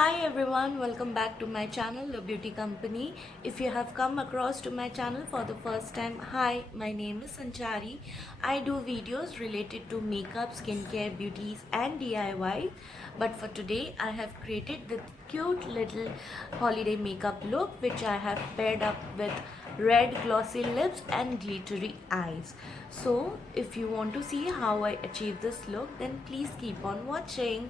Hi everyone, welcome back to my channel, The Beauty Company. If you have come across to my channel for the first time, hi, my name is Sanchari. I do videos related to makeup, skincare, beauties and DIY. But for today, I have created the cute little holiday makeup look which I have paired up with red glossy lips and glittery eyes. So if you want to see how I achieve this look, then please keep on watching.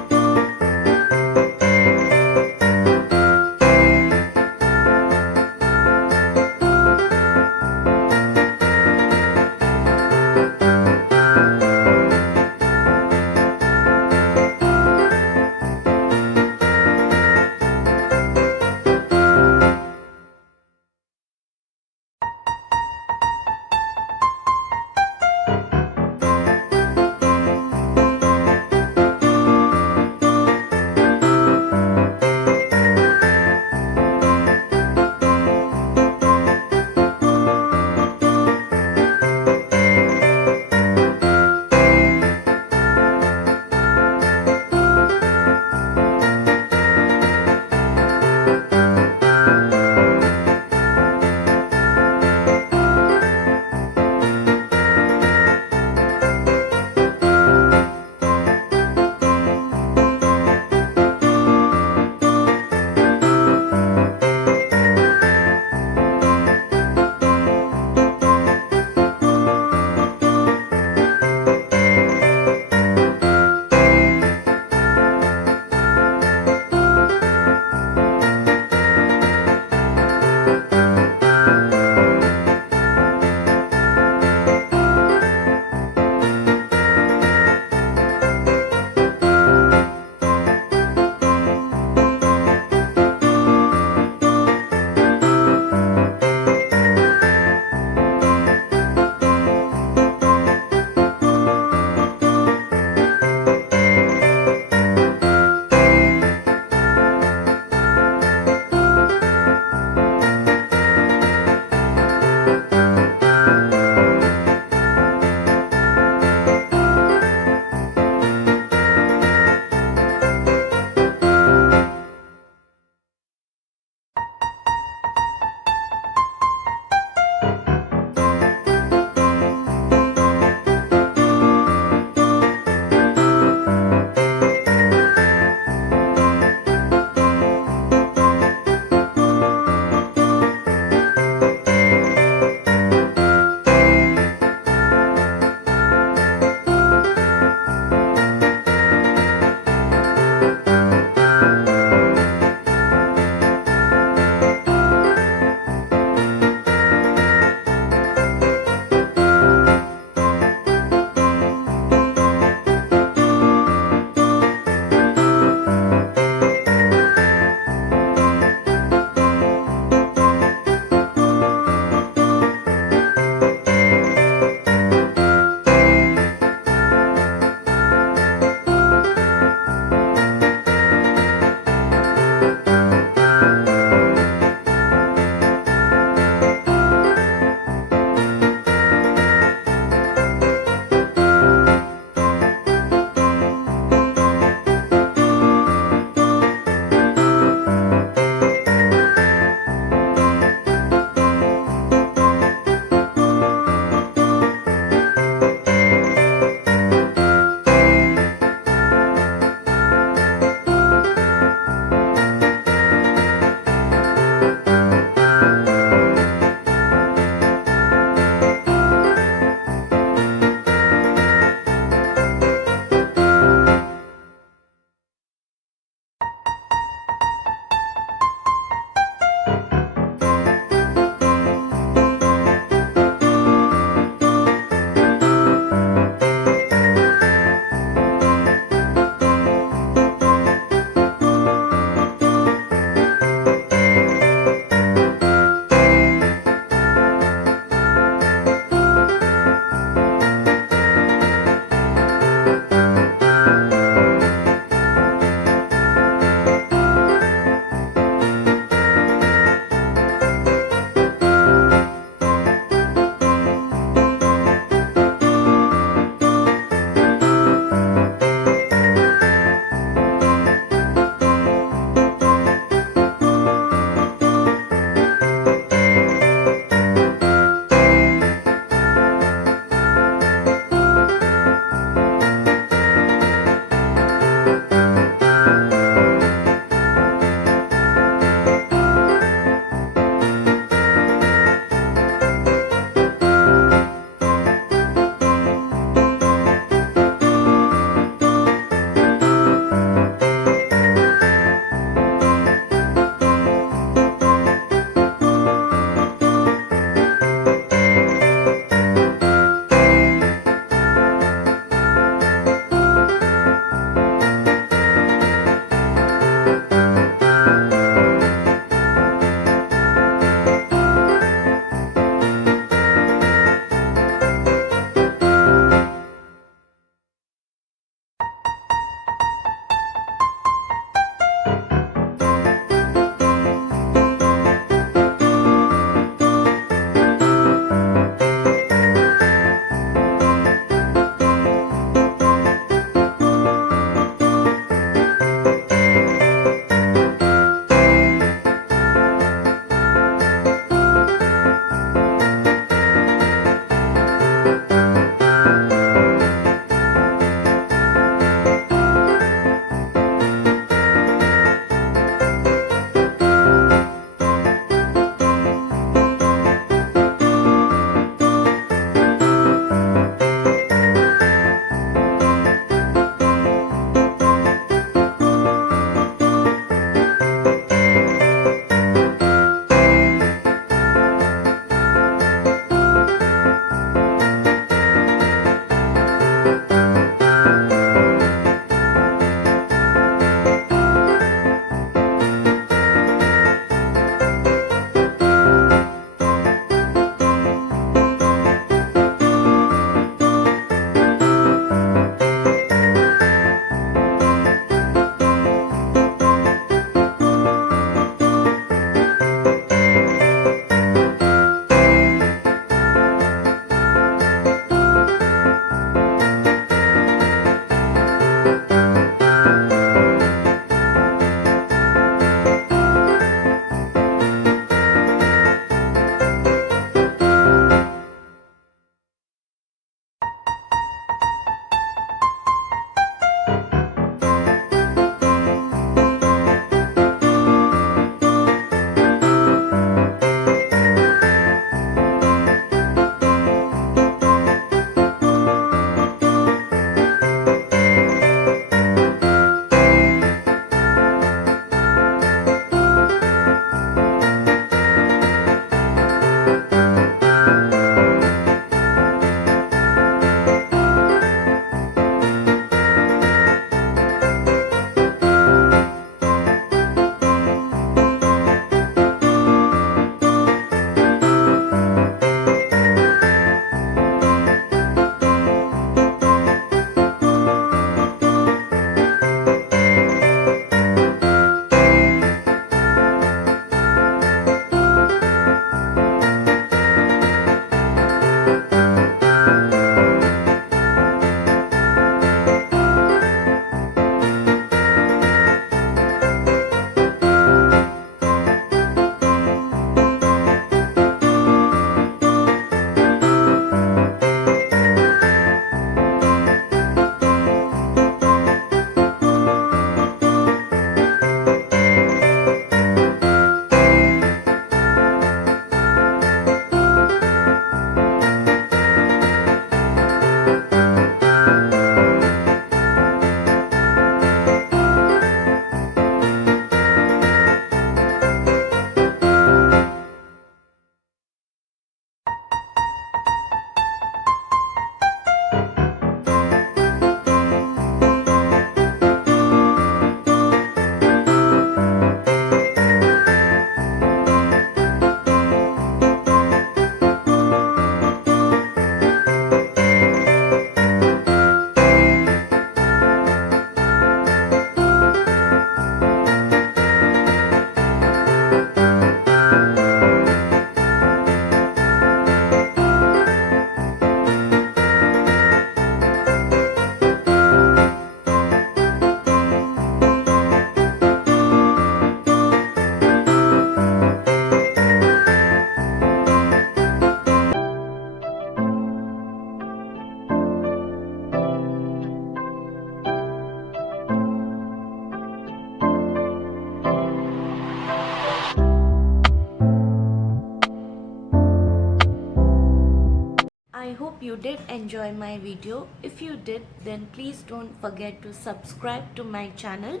you did enjoy my video. If you did, then please don't forget to subscribe to my channel.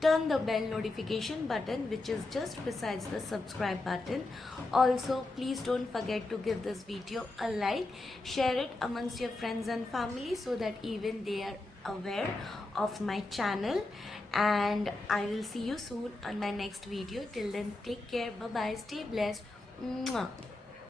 Turn the bell notification button which is just besides the subscribe button. Also, please don't forget to give this video a like. Share it amongst your friends and family so that even they are aware of my channel. And I will see you soon on my next video. Till then, take care. Bye bye. Stay blessed. Mwah.